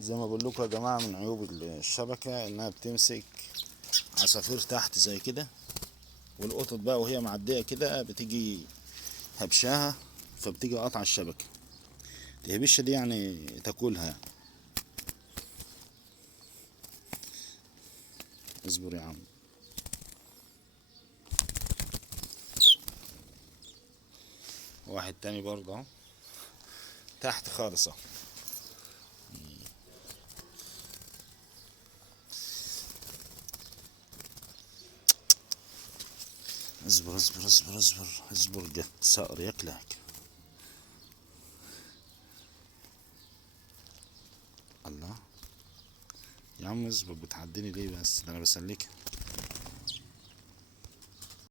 زي ما بقول لكم يا جماعه، من عيوب الشبكه انها بتمسك عصافير تحت زي كده، والقطط بقى وهي معديه كده بتيجي هبشاها، فبتيجي قاطعه الشبكه. تهبش دي يعني تاكلها يعني. اصبر يا عم. واحد تاني برضه اهو تحت خالص اهو. اصبر اصبر اصبر اصبر اصبر، جه صقر ياكلك. الله يا عم اصبر، بتعديني ليه بس؟ ده انا بسلكها.